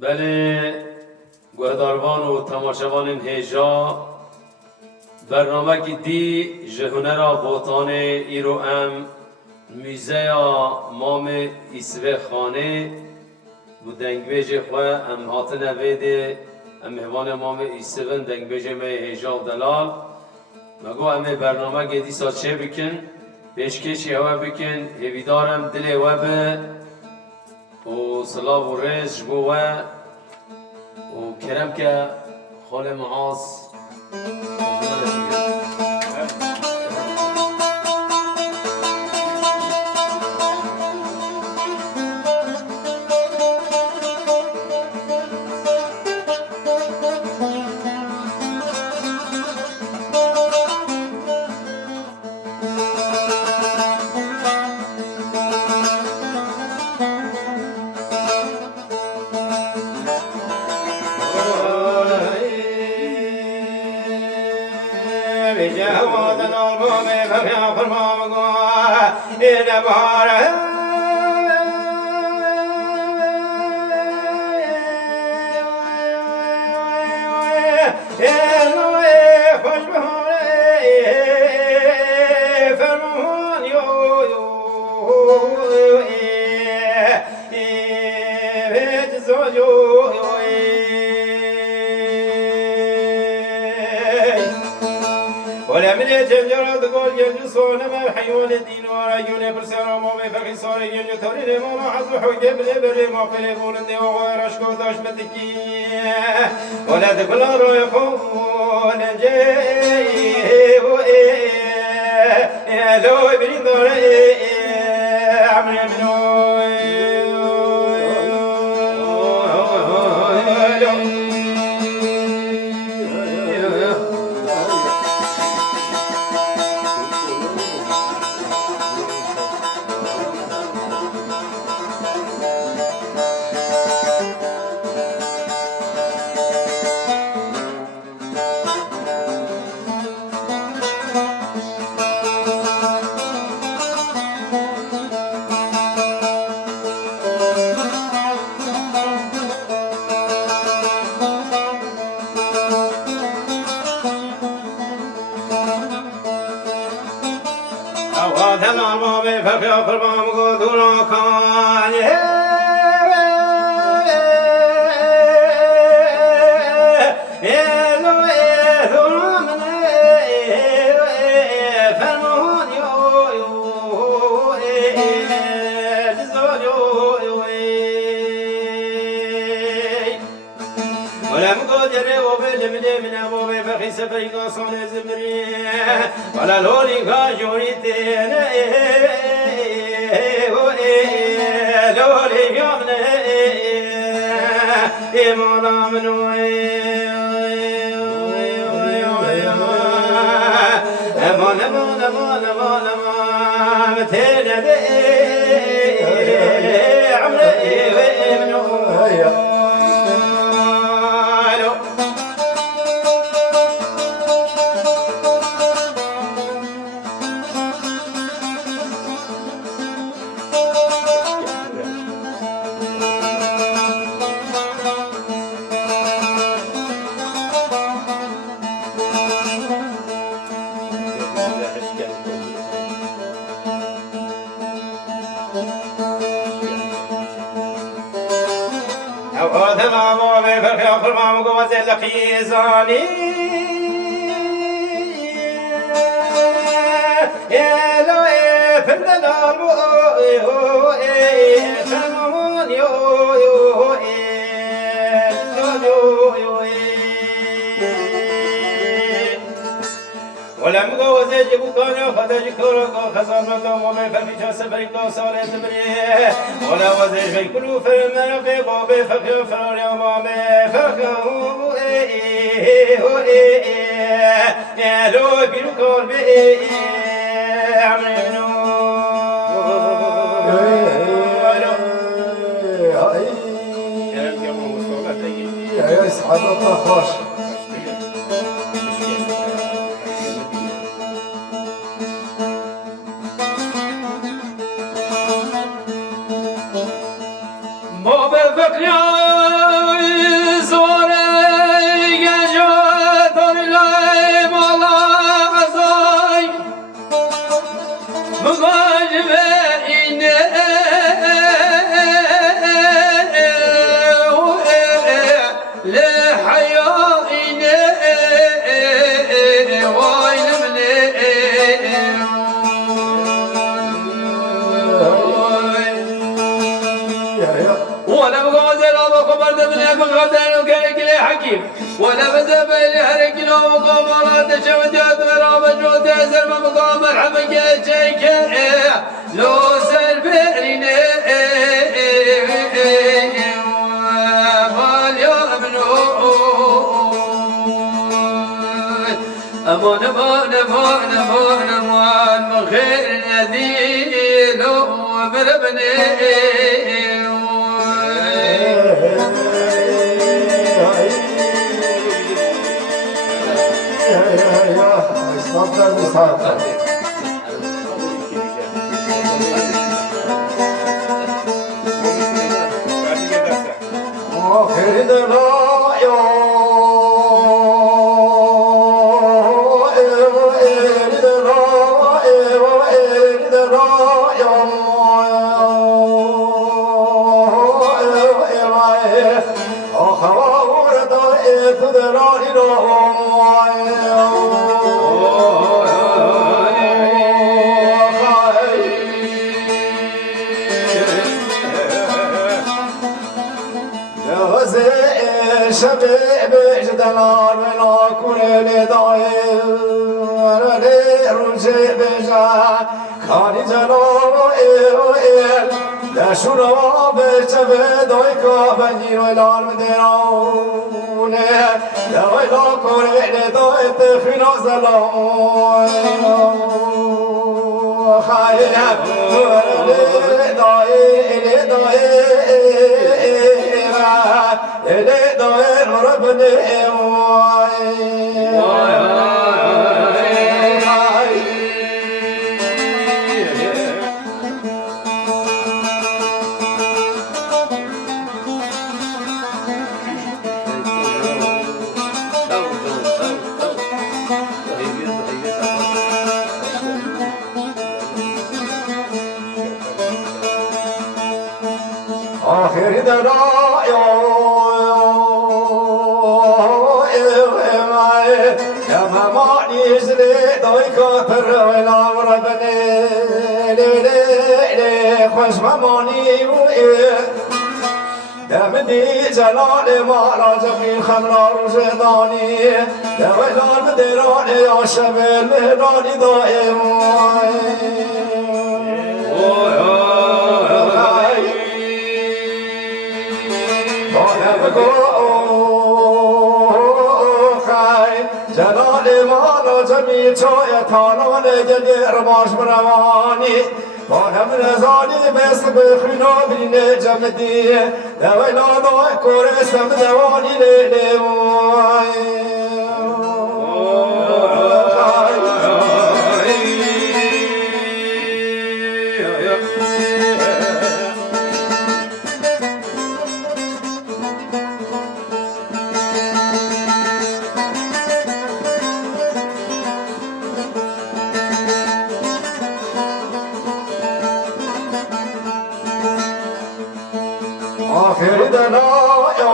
بله گهداروان و تماشاوان هیجا برنامه که دی جهنرا بوتان ایرو ام موزه مام ایسوه خانه و دنگبیج خواه ام هاتن ویده ام هوان مام ایسوه دنگبیج می هیجا و دلال مگو ام برنامه که دی سا چه بکن پیشکشی هوا بکن هیویدارم دل هوا به و صلاة و رز جبوه و کرم که خال معاص ولد كل رويخون جيب لو بريد عمري منو ولا لوني كاجوريتين لولي يومنا مولا منوي مولا مولا مولا مولا متينا عمري منوي لقيزاني يا لو فندل الو فمون يو يو ولم جوز يجيب كانوا خدج كرق خزان مدام ومن فريج سفري كاسال زبري ولا وزج في كل فيلم رقي قاب فخر فرار يا مام فخر يا لو بيركول بي عمرو يا اسعد الطفاش ما ولا بذب الهرق لو مقام ولا تشودت مرابج وتأزر مقام الحمق يجيك لو سربرين واليوم أمان أمان أمان أمان أمان مخير نذيل وبربني Stoplar misafir. Ahirde la yo, eride la yo, ahawurda etudra ilo. شباب جدلار ولا كل داير ولا رجع بجا خارج جلال لا شراب شباب دايكا بني ولا مدرون لا ولا كل دايت في نزلان خايف ولا داير إلي دوير ربني آخر دلائي كاتر ولا ربني لي خوش مماني دمدي جلال ما راجبي خمرار وجداني دويلان مديراني يا شبل مهراني دائم جلال مالا جميع چای تانان دلیر باش بروانی بانم نزانی بست بخینا برین جمدی دویلا دای کورستم دوانی لیلی آخر دلائي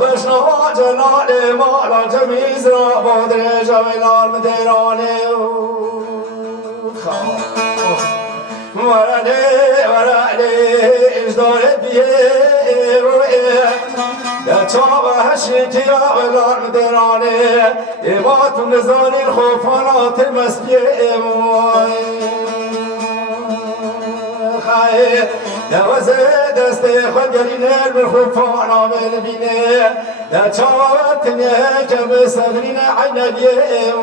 بشنا جلالي مالا جميز را بادر جميلان مديراني ورالي اجدار بيه چاوه هشتی اولان مدرانه ایمات نزانی الخوفانات المسبیه دوازه دست خود گرینه من خوفان آمل بینه دا چاوت تنیه که بسفرین عین بیه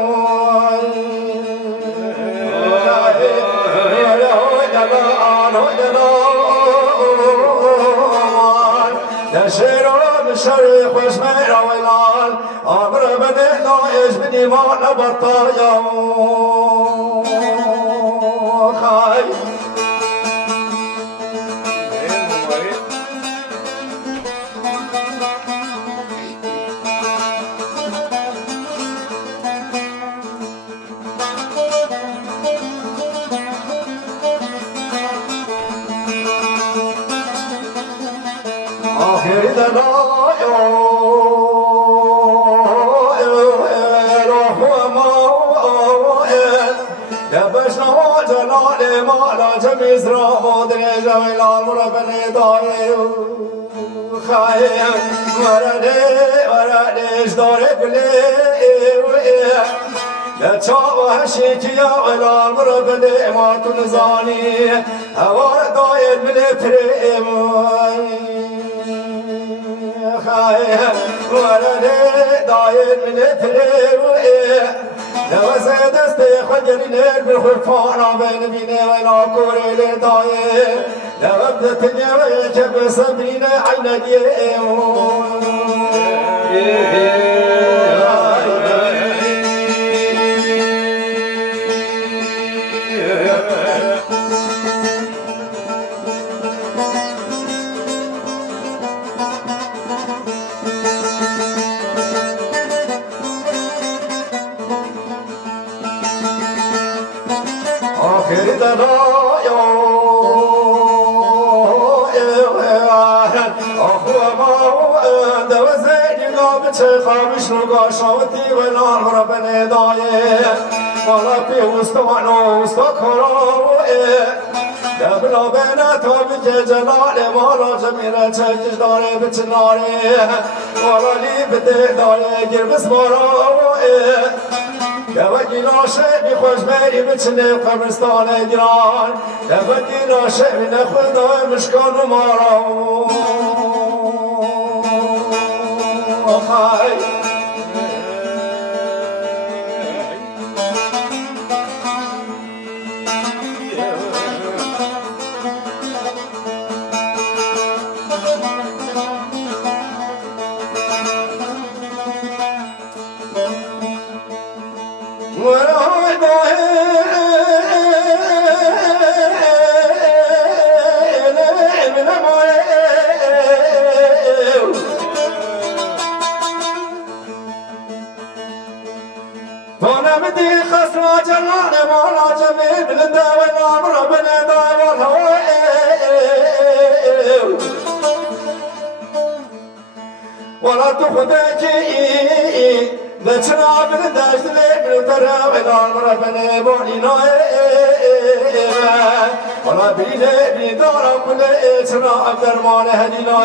دا شیران شری خوش میرا ویلان آمر بده دایش بنی ما نبطایا خای آخر دلایو دبشنا جلال مالا جمیز را مادر جویلال مربن دایو خواهیم وردش داره گله لچا و هشیکیا ولال مربن اماتون زانی هوار دایر من پریم خواهیم ورده دایر من پریم نوزه دست خجرینه بالخرفان بین بینه و ناکوره لدایه نوبت تنیوه که بسبرینه عینگیه آخر دلایو آخو ما دوزه نگاه چه خوابش نگاه شاوتی و نار ربن دایه مالا پیوستوان و استکراوه دبلا بنا تو که جلال مالا جمیره چکش داره بچناره مالا لی بده داره گربس باراوه دوکی ناشه بی خوش بری بچنه قبرستان گران دوکی ناشه بی نخود دای مشکان و مارا خای فنمدي خسرة جلال مولا جميل بلندا والنار ربنا دار الهوى ولا تخذكي لتنا بلنداش دليل ترى والنار ربنا بولينا ولا بيلي دار كل ترى عبد الرحمن هدينا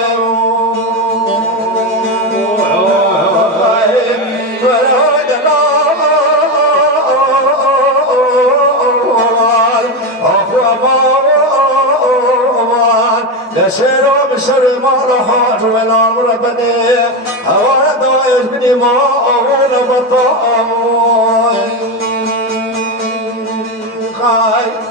شيرو بشر ما راح ولا مربني هوا دايش بني ما ولا بطاي خاي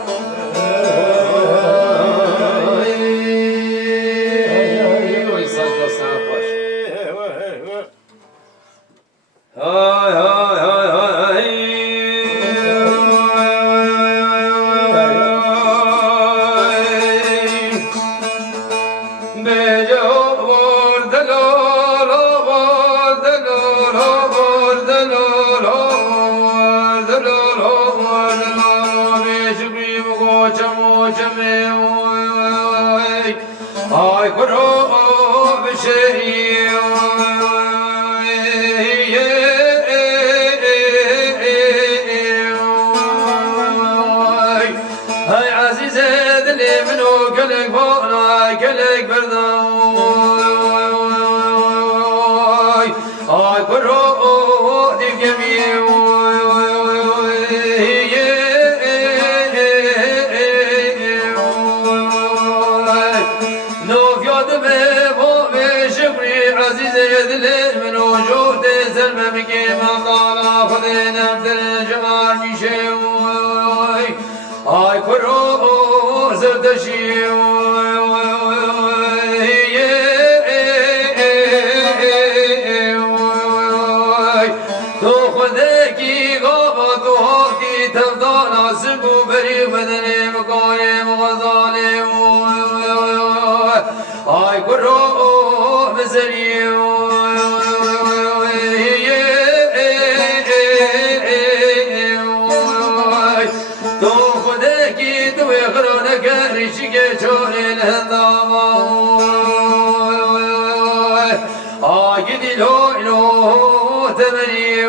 زمني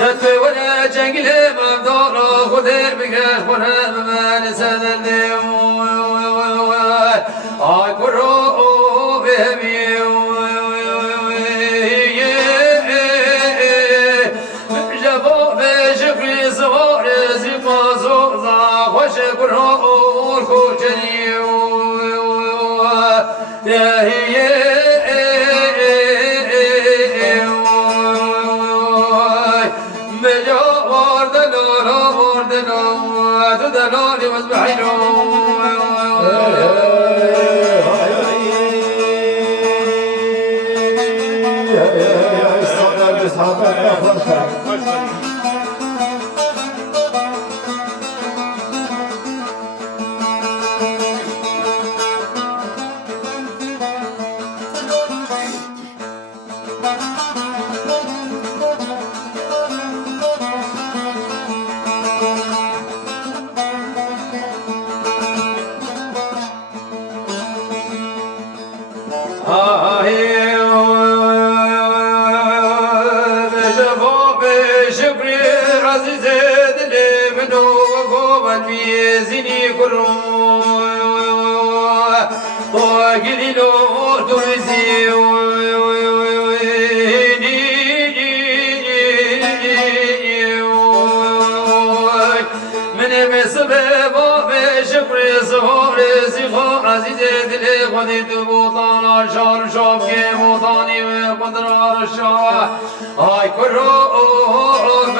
دتوي ولا جنگل مدار خودر بگش خونه من سنده آی کرو بهمی جواب شکری سوار زیبا زوزا خوش کرو کوچنی خودی تو بوتان شار شاب که بوتانی و قدرار شاه آی کرو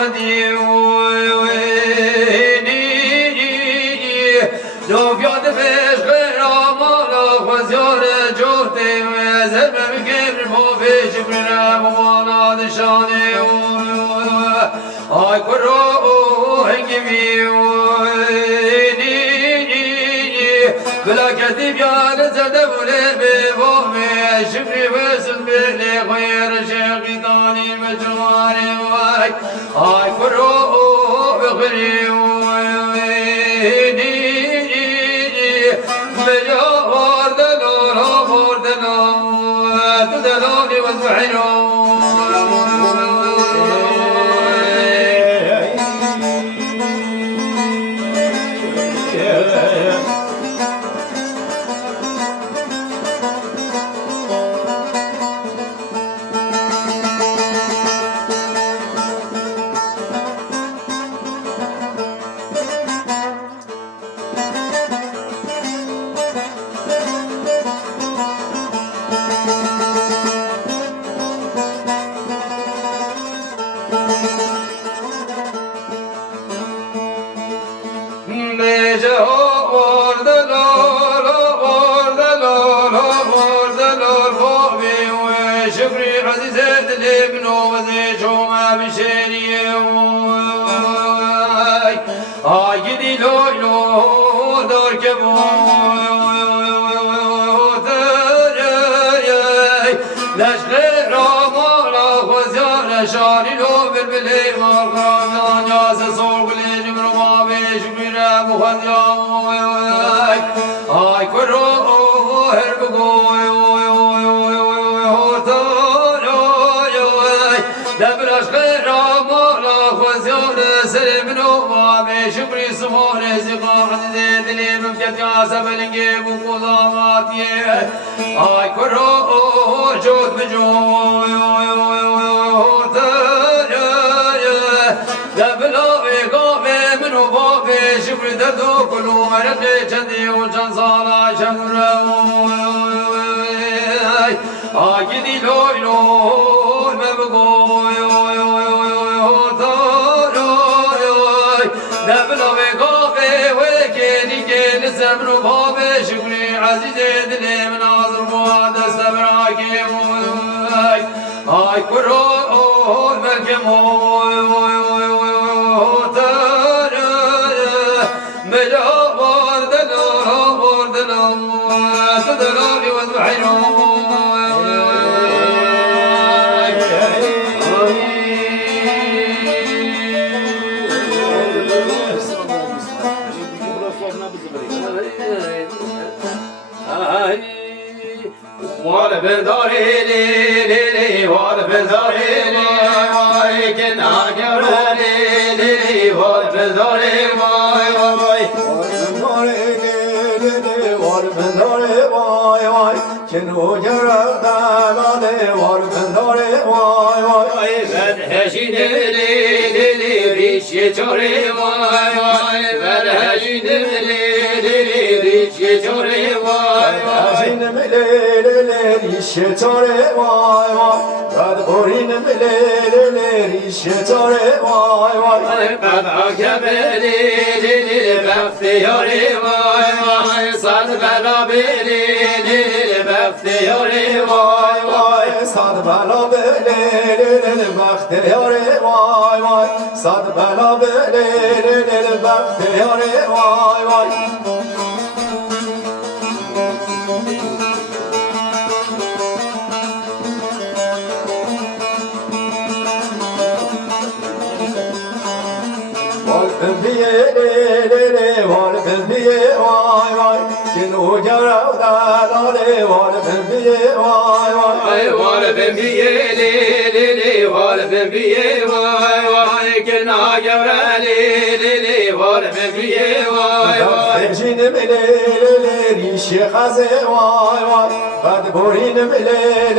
مدی دو بیاد پیش غیر آمالا خوزیار جوته و زمم گر مو پیش برم مالا دشانه آی کرو هنگی بلاكتي بيان زدولي ببومي شكري وسد بلي خير شيطاني مجواري واي هاي فرو بخري ويني مجوار دلو تدلوني واسبحينو شاري لو بالبلي مرقان ناس صور بلي جمر ما بيش بينا مخديا هاي كرو هربقو دبرش خير ما لا خزيان سلمنو ما بيش بري سمور زقام زيد لي ممكن يا سبلنجي بقضاماتي هاي كرو جود بجو شكر دردو كلو مرقي جندي وجن صالا شمرو آجدي لوي لوي مبقوي دبلو بقوفي وكيني كيني سمرو بابي شكري عزيزي دلي من عصر مواد استبراكي آي كرو ملكمو بنداری لی لی لی وار بنداری وای وای که ناگره لی لی لی وار بنداری وای وای وار بنداری وای وای که ناگره دلاله وار بنداری وای وای بر هشین لی لی لی ریش چوری وای وای بر هشین لی لی لی ریش چوری وای وای ریشه تاره وای وای بعد برین ملیل ریشه تاره وای وای بعد آکبه لی لی لی بختیاری وای وای صد بلا بلی لی لی بختیاری وای وای صد بلا بلیل بختیاری وای وای صد بلا بلیل بختیاری وای وای وای وای جنو جرا دلاله وال بمبیه وای وای وال بمبیه لی لی لی وال بمبیه وای وای که ناگره لی لی لی وال بمبیه وای وای جین ملیل ریشه خزه وای وای بعد برین ملیل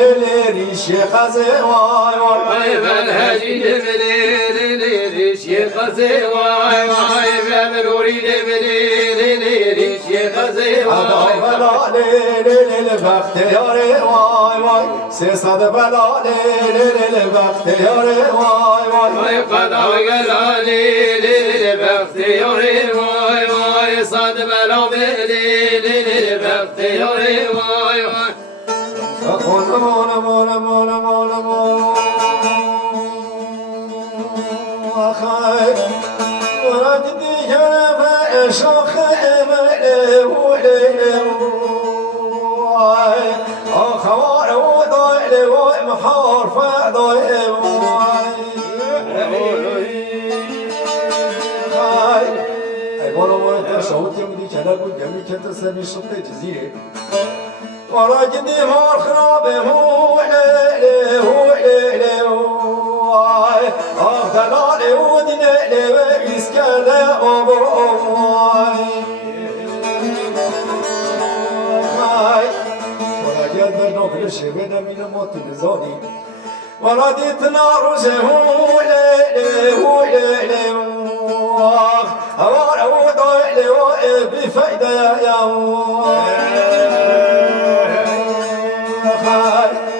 ریشه خزه وای وای بعد هجین ملیل ریشه خزه وای وای بعد برین ملیل ریشه خزه وای بلا لیل بختیاره وای وای 300 بلا لیل بختیاره وای وای قدا گلالی لی بختیاری وای وای صد بلا بلی لی بختیاری وای وای مولا مولا مولا مولا مولا مولا خیر ورد دیگر و شاخ امل وای آخوار و دایل و محار فدای والا والا شهود يمدي كلا قد يمي كنت سامي شطي جزيري ورا جدي مار خرابه هو ليلي هو ليلي واي دلالي ودني لي يسكن ابو واي ولا جد نوكل شبنا من موت بزاني ولا ديت نار هو ليلي هو ليلي هوار ضايل واقف بفايدة يا خاي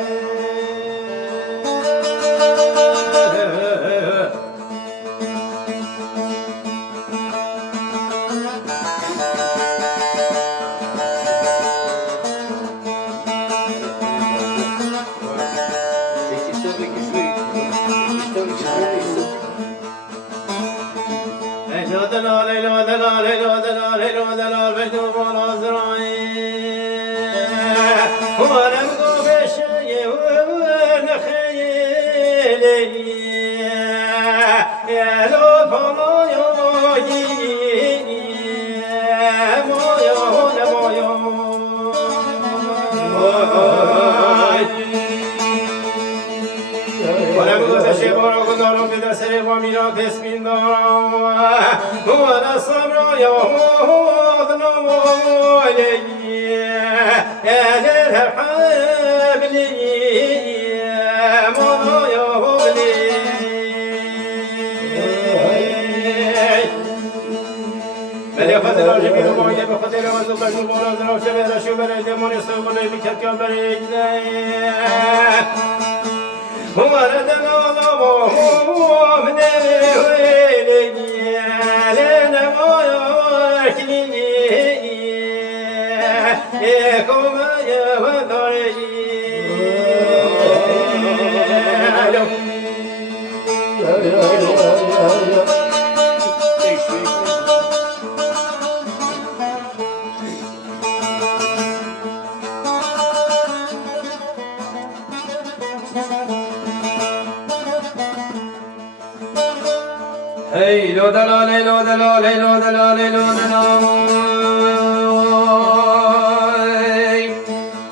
Hey, lo da la le lo da la le lo da la le lo da la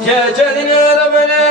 gecenin el beni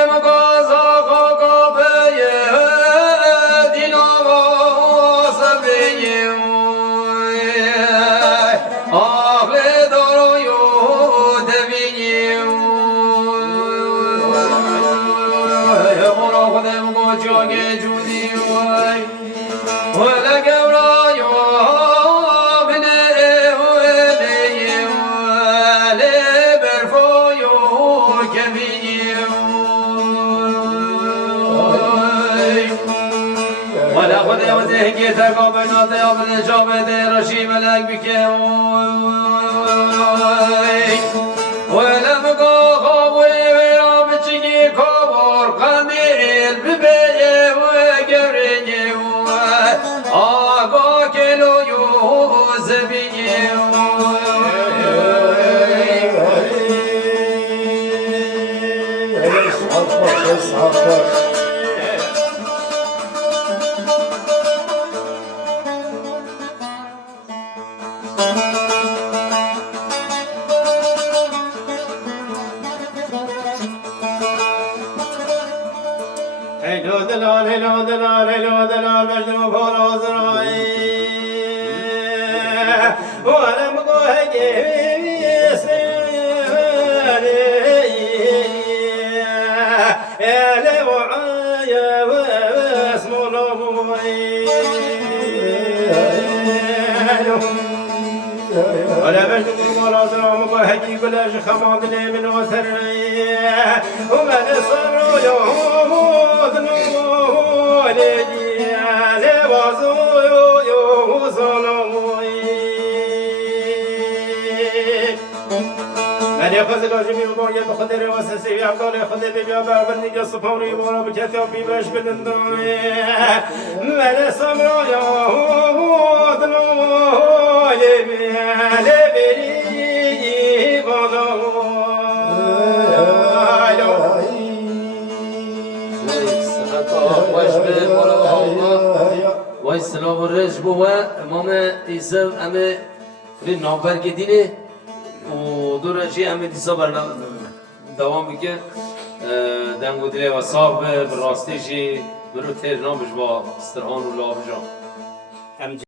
که تقابلات یا بالجامد رشی ملک بکه ولم خواب و رام چگی کار قندیل ببیه و گرینه و آقا کلویو زبینه هیلو دلال هیلو دلال هیلو دلال مجنون فراز رای ولم قهقی سری اله وعايا واسم نبوي ولا بجد ولا زرام وهجي ولا خماد لي من وثري وما نصر يوم ذنولي لبازو يوم ظلمي من يأخذ الأجمي وضعي بخدر وسسي يعقل يأخذ ببيع بابني قصفوني ورا بجهتي وبيباش بالندوي من سمرا يهود نولي لبري بضوي وای سلام رج بوا امام ایسا همه فری نامبر دینه و دو رجی همه دیسا برنامه دوام بکن دنگو دله و صاحب براستی جی برو تیر نامش با استرهان و لابجا